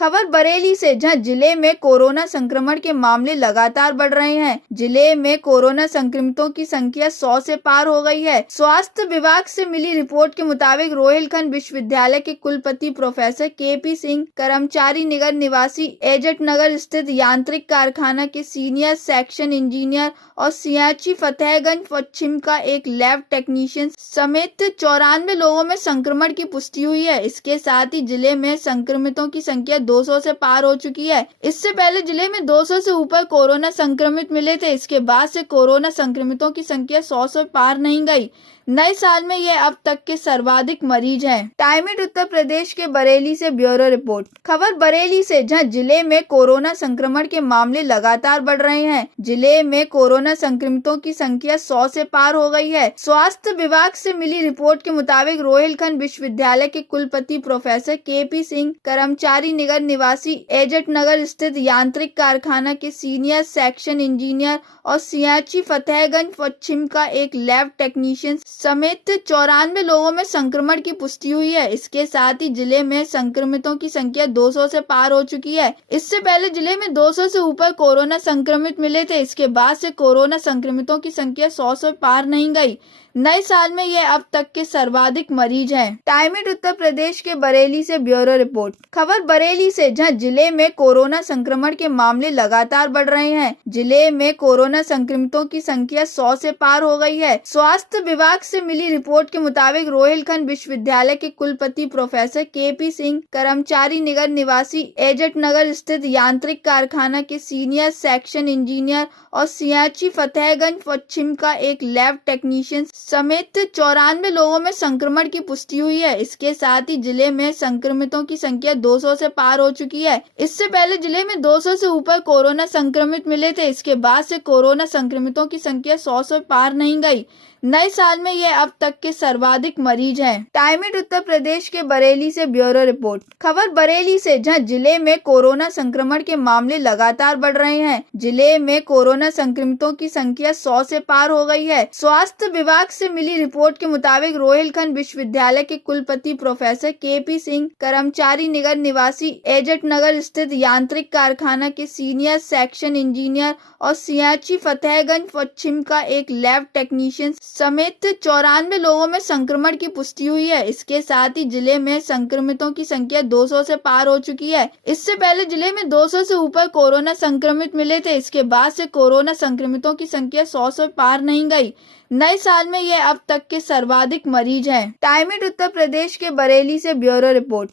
खबर बरेली से, जहां जिले में कोरोना संक्रमण के मामले लगातार बढ़ रहे हैं। जिले में कोरोना संक्रमितों की संख्या 100 से पार हो गई है। स्वास्थ्य विभाग से मिली रिपोर्ट के मुताबिक रोहिलखंड विश्वविद्यालय के कुलपति प्रोफेसर के.पी. सिंह, कर्मचारी नगर निवासी एजेट नगर स्थित यांत्रिक कारखाना के सीनियर सेक्शन इंजीनियर और सियाची फतेहगंज पश्चिम का एक लैब टेक्नीशियन समेत 94 लोगों में संक्रमण की पुष्टि हुई है। इसके साथ ही जिले में संक्रमितों की संख्या 200 से पार हो चुकी है। इससे पहले जिले में 200 से ऊपर कोरोना संक्रमित मिले थे। इसके बाद से कोरोना संक्रमितों की संख्या 100 से पार नहीं गई। नए साल में ये अब तक के सर्वाधिक मरीज हैं। टाइमिट उत्तर प्रदेश के बरेली से ब्यूरो रिपोर्ट। खबर बरेली से, जहां जिले में कोरोना संक्रमण के मामले लगातार बढ़ रहे हैं। जिले में कोरोना संक्रमितों की संख्या 100 से पार हो गई है। स्वास्थ्य विभाग से मिली रिपोर्ट के मुताबिक रोहिलखंड विश्वविद्यालय के कुलपति प्रोफेसर के.पी. सिंह, कर्मचारी नगर निवासी एजेट नगर स्थित यांत्रिक कारखाना के सीनियर सेक्शन इंजीनियर और सियाची फतेहगंज पश्चिम का एक लैब टेक्नीशियन समेत 94 लोगों में संक्रमण की पुष्टि हुई है। इसके साथ ही जिले में संक्रमितों की संख्या 200 से पार हो चुकी है। इससे पहले जिले में 200 से ऊपर कोरोना संक्रमित मिले थे। इसके बाद से कोरोना संक्रमितों की संख्या 100 से पार नहीं गई। नए साल में ये अब तक के सर्वाधिक मरीज हैं। टाइमिट उत्तर प्रदेश के बरेली से ब्यूरो रिपोर्ट। खबर बरेली से, जहां जिले में कोरोना संक्रमण के मामले लगातार बढ़ रहे हैं। जिले में कोरोना संक्रमितों की संख्या 100 से पार हो गई है। स्वास्थ्य विभाग से मिली रिपोर्ट के मुताबिक रोहिलखंड विश्वविद्यालय के कुलपति प्रोफेसर के.पी. सिंह, कर्मचारी नगर निवासी एजेट नगर स्थित यांत्रिक कारखाना के सीनियर सेक्शन इंजीनियर और सियाची फतेहगंज पश्चिम का एक लैब टेक्नीशियन समेत 94 लोगों में संक्रमण की पुष्टि हुई है। इसके साथ ही जिले में संक्रमितों की संख्या 200 से पार हो चुकी है। इससे पहले जिले में 200 से ऊपर कोरोना संक्रमित मिले थे। इसके बाद से कोरोना संक्रमितों की संख्या 100 से पार नहीं गई। नए साल में ये अब तक के सर्वाधिक मरीज हैं। टाइमिट उत्तर प्रदेश के बरेली से ब्यूरो रिपोर्ट। खबर बरेली से, जहां जिले में कोरोना संक्रमण के मामले लगातार बढ़ रहे हैं। जिले में कोरोना संक्रमितों की संख्या 100 से पार हो गई है। स्वास्थ्य विभाग से मिली रिपोर्ट के मुताबिक रोहिलखंड विश्वविद्यालय के कुलपति प्रोफेसर के.पी. सिंह, कर्मचारी नगर निवासी एजेट नगर स्थित यांत्रिक कारखाना के सीनियर सेक्शन इंजीनियर और सियाची फतेहगंज पश्चिम का एक लैब टेक्नीशियन समेत 94 लोगों में संक्रमण की पुष्टि हुई है। इसके साथ ही जिले में संक्रमितों की संख्या 200 से पार हो चुकी है। इससे पहले जिले में 200 से ऊपर कोरोना संक्रमित मिले थे। इसके बाद से कोरोना संक्रमितों की संख्या 100 से पार नहीं गई। नए साल में ये अब तक के सर्वाधिक मरीज हैं। टाइमिट उत्तर प्रदेश के बरेली से ब्यूरो रिपोर्ट।